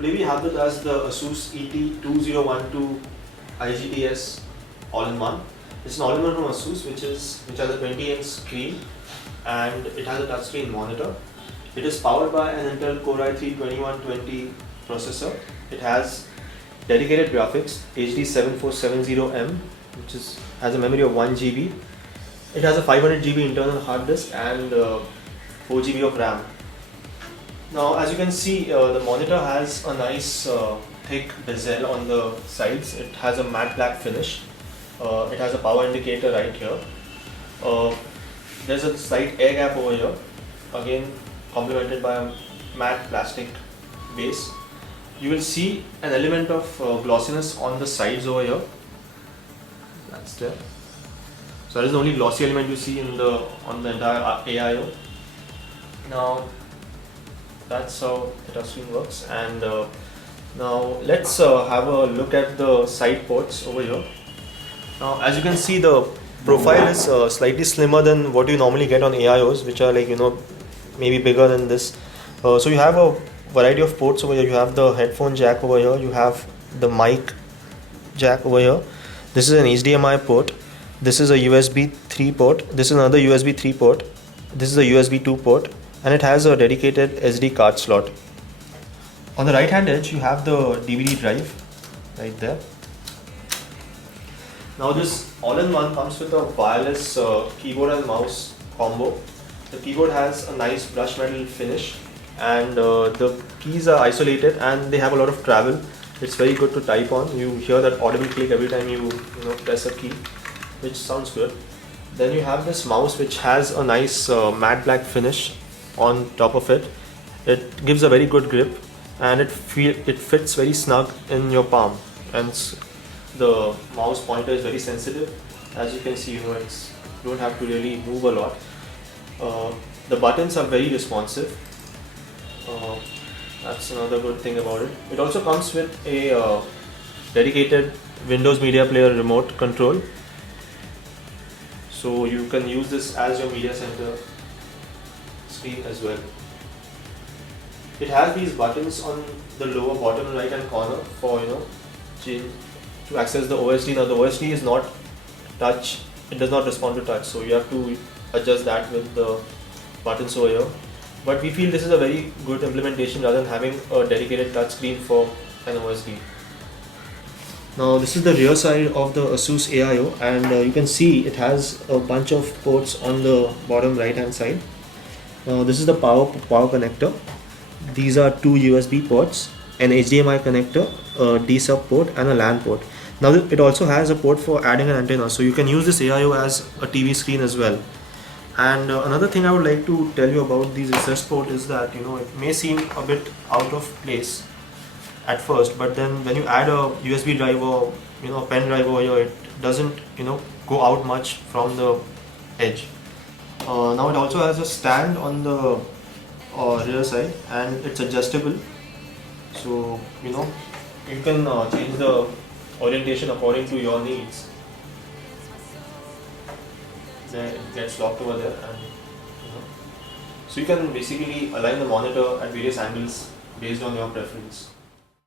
today we have with us the ASUS ET2012IGTS all-in-one. It's an all-in-one from ASUS which has a 20-inch screen and it has a touchscreen monitor. It is powered by an Intel Core i3-2120 processor. It has dedicated graphics HD7470M which has a memory of 1 GB. It has a 500 GB internal hard disk and 4 GB of RAM. Now, as you can see, the monitor has a nice thick bezel on the sides. It has a matte black finish. It has a power indicator right here. There's a slight air gap over here, again complemented by a matte plastic base. You will see an element of glossiness on the sides over here. That's there. So that is the only glossy element you see on the entire AIO. Now, that's how the touchscreen works, and now let's have a look at the side ports over here. Now, as you can see, the profile is slightly slimmer than what you normally get on AIOs, which are like, maybe bigger than this. So you have a variety of ports over here. You have the headphone jack over here, you have the mic jack over here. This is an HDMI port. This is a USB 3 port. This is another USB 3 port. This is a USB 2 port. And it has a dedicated SD card slot. On the right hand edge you have the DVD drive right there. Now this all-in-one comes with a wireless keyboard and mouse combo. The keyboard has a nice brushed metal finish and the keys are isolated and they have a lot of travel. It's very good to type on. You hear that audible click every time you press a key, which sounds good. Then you have this mouse which has a nice matte black finish on top of it. It gives a very good grip and it fits very snug in your palm, and the mouse pointer is very sensitive. As you can see, you don't have to really move a lot. The buttons are very responsive. That's another good thing about it. It also comes with a dedicated Windows Media Player remote control, so you can use this as your media center screen as well. It has these buttons on the lower bottom right hand corner for to access the OSD. Now the OSD is not touch, it does not respond to touch, so you have to adjust that with the buttons over here. But we feel this is a very good implementation rather than having a dedicated touch screen for an OSD. Now this is the rear side of the ASUS AIO, and you can see it has a bunch of ports on the bottom right hand side. Now this is the power connector. These are two USB ports, an HDMI connector, a D-sub port and a LAN port. Now it also has a port for adding an antenna, so you can use this AIO as a TV screen as well. And another thing I would like to tell you about these recessed ports is that it may seem a bit out of place at first, but then when you add a USB drive or a pen drive over here, it doesn't go out much from the edge. Now it also has a stand on the rear side and it's adjustable, so you can change the orientation according to your needs. Then it gets locked over there, and so you can basically align the monitor at various angles based on your preference.